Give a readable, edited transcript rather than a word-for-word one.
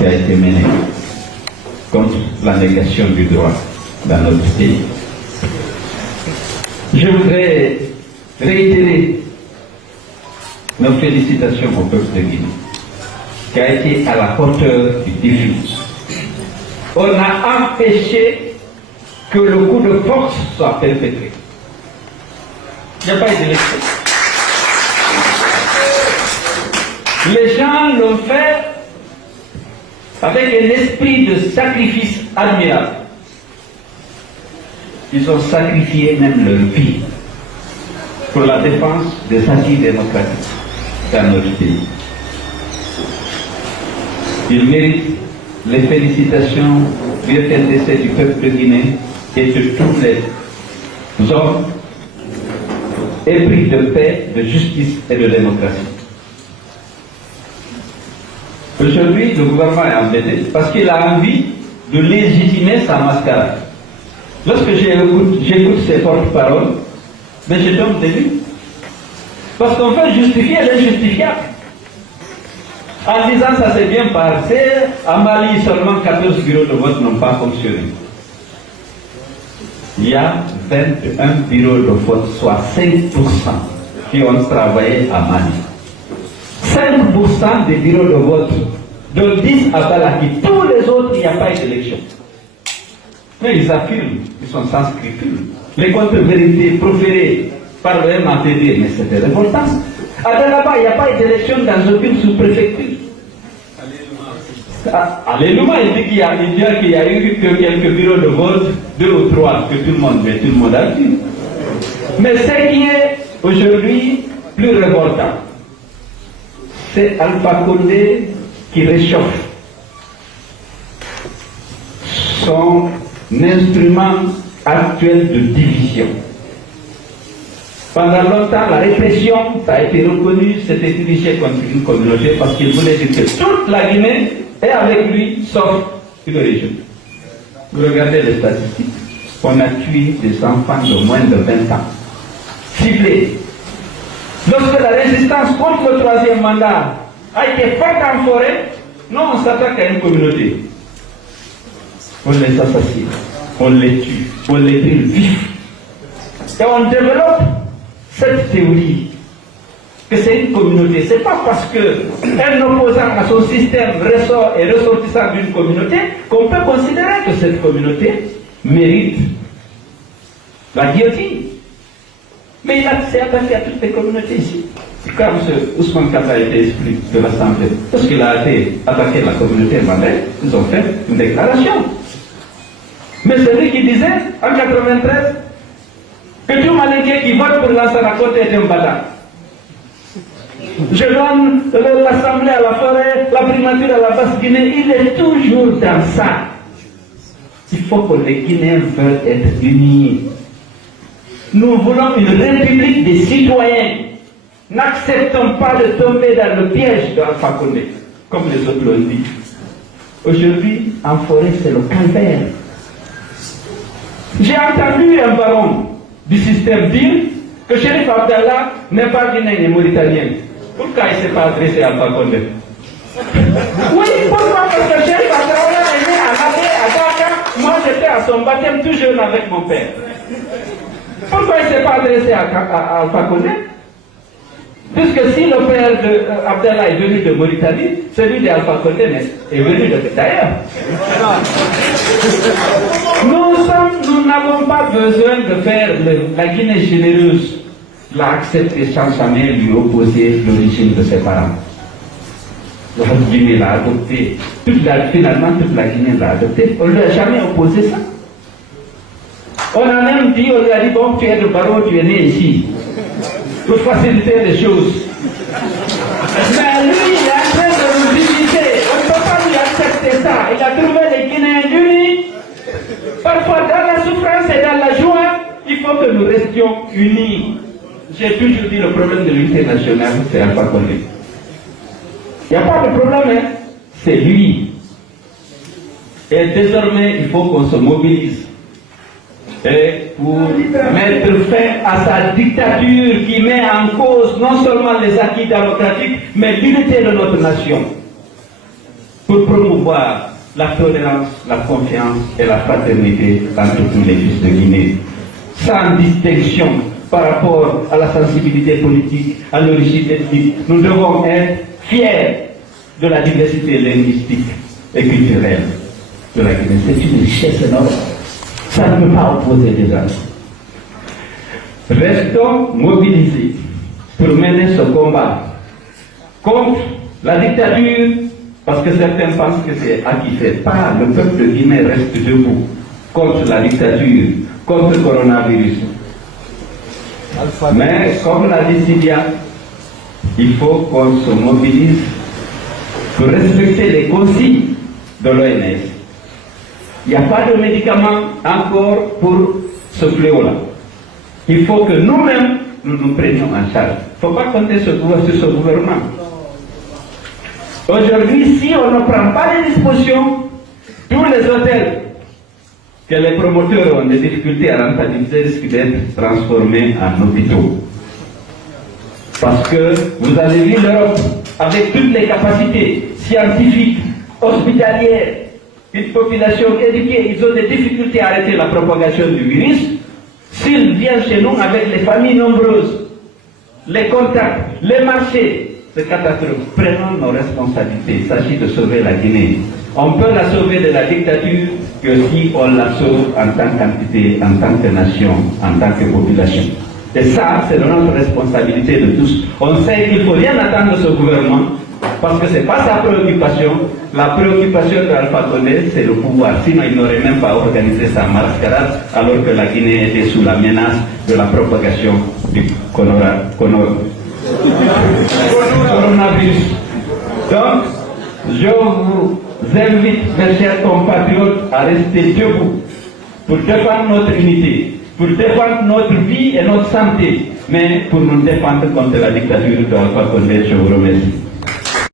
qui a été menée contre la négation du droit dans notre pays. Je voudrais réitérer nos félicitations au peuple de Guinée, qui a été à la hauteur du défi. On a empêché que le coup de force soit perpétré. Il n'y a pas eu d'élection. Les gens l'ont fait avec un esprit de sacrifice admirable. Ils ont sacrifié même leur vie pour la défense des acquis démocratiques dans notre pays. Ils méritent les félicitations du FNDC du peuple de Guinée et de tous les hommes épris de paix, de justice et de démocratie. Aujourd'hui, le gouvernement est embêté parce qu'il a envie de légitimer sa mascarade. Lorsque j'écoute ces porte-paroles, mais je tombe de lui. Parce qu'on veut justifier l'injustifiable. En disant ça s'est bien passé, à Mali seulement 14 bureaux de vote n'ont pas fonctionné. Il y a 21 bureaux de vote, soit 5% qui ont travaillé à Mali. 5% des bureaux de vote, de 10 à Balaki, tous les autres, il n'y a pas eu d'élection. Mais ils affirment, ils sont sans scrupules. Les contre-vérités proférées par le MATD, mais c'était révoltant. Là-bas, il n'y a pas eu d'élection dans aucune sous-préfecture. Alléluia, il dit qu'il y a eu que quelques bureaux de vote, 2 ou 3, que tout le monde a vu. Mais ce qui est aujourd'hui plus révoltant, c'est Alpha Condé qui réchauffe son instrument actuel de division. Pendant longtemps, la répression, ça a été reconnu, c'était dirigé contre une communauté parce qu'il voulait dire que toute la Guinée est avec lui, sauf une région. Vous regardez les statistiques, on a tué des enfants de moins de 20 ans, ciblés. Lorsque la résistance contre le troisième mandat a été faite en forêt, non, on s'attaque à une communauté. On les assassine, on les tue, on les brûle vifs. Et on développe cette théorie que c'est une communauté. Ce n'est pas parce qu'un opposant à son système est ressortissant d'une communauté qu'on peut considérer que cette communauté mérite la guillotine. Mais il s'est attaqué à toutes les communautés ici. Quand M. Ousmane Kata a été esprit de l'Assemblée, parce qu'il a été attaqué la communauté mandée, ils ont fait une déclaration. Mais c'est lui qui disait, en 1993, que tout Malinké qui vote pour Lansana Conté est un bâtard. Je donne l'Assemblée à la forêt, la primature à la Basse-Guinée, il est toujours dans ça. Il faut que les Guinéens veulent être unis. Nous voulons une république des citoyens. N'acceptons pas de tomber dans le piège d'Alpha Condé, comme les autres l'ont dit. Aujourd'hui, en forêt, c'est le calvaire. J'ai entendu un baron du système dire que Chérif Abdallah n'est pas guinéen et mauritanien. Pourquoi il ne s'est pas adressé à Alpha Condé? Oui, pourquoi? Parce que Chérif Abdallah est né à Labé, à Dakar. Moi, j'étais à son baptême tout jeune avec mon père. Pourquoi il ne s'est pas adressé à Alpha Condé? Puisque si le père d'Abdallah est venu de Mauritanie, celui d'Alpha Condé est venu d'ailleurs. Nous n'avons pas besoin de faire la Guinée généreuse, l'a accepté sans jamais lui opposer l'origine de ses parents. La Guinée l'a adopté, finalement toute la Guinée l'a adopté, on ne lui a jamais opposé ça. On a même dit, on lui a dit, bon, tu es le baron, tu es né ici, pour faciliter les choses. Mais lui, il est en train de nous diviser, on ne peut pas lui accepter ça. Il a trouvé les Guinéens unis. Parfois, dans la souffrance et dans la joie, il faut que nous restions unis. J'ai toujours dit le problème de l'unité nationale, c'est Alpha Condé. Il n'y a pas de problème, hein? C'est lui. Et désormais, il faut qu'on se mobilise. Et pour mettre fin à sa dictature qui met en cause non seulement les acquis démocratiques, mais l'unité de notre nation. pour promouvoir la tolérance, la confiance et la fraternité entre tous les fils de Guinée, sans distinction par rapport à la sensibilité politique, à l'origine ethnique. Nous devons être fiers de la diversité linguistique et culturelle de la Guinée. C'est une richesse énorme. Ça ne peut pas opposer des gens. Restons mobilisés pour mener ce combat contre la dictature, parce que certains pensent que c'est acquis. C'est pas, le peuple de Guinée reste debout contre la dictature, contre le coronavirus. Mais comme l'a dit Sylvia, il faut qu'on se mobilise pour respecter les consignes de l'OMS. Il n'y a pas de médicaments encore pour ce fléau-là. Il faut que nous-mêmes, nous prenions en charge. Il ne faut pas compter sur ce gouvernement. Aujourd'hui, si on ne prend pas les dispositions, tous les hôtels que les promoteurs ont des difficultés à rentabiliser risquent d'être transformés en hôpitaux. Parce que vous avez vu l'Europe avec toutes les capacités scientifiques, hospitalières, une population éduquée, ils ont des difficultés à arrêter la propagation du virus. S'ils viennent chez nous avec les familles nombreuses, les contacts, les marchés, c'est catastrophique. Prenons nos responsabilités. Il s'agit de sauver la Guinée. On peut la sauver de la dictature que si on la sauve en tant qu'entité, en tant que nation, en tant que population. Et ça, c'est notre responsabilité de tous. On sait qu'il ne faut rien attendre de ce gouvernement, parce que ce n'est pas sa préoccupation. La préoccupation de Alpha Condé, c'est le pouvoir. Sinon, il n'aurait même pas organisé sa mascarade, alors que la Guinée était sous la menace de la propagation du coronavirus. Donc, je vous invite, mes chers compatriotes, à rester debout pour défendre notre unité, pour défendre notre vie et notre santé, mais pour nous défendre contre la dictature de Alpha Condé. Je vous remercie.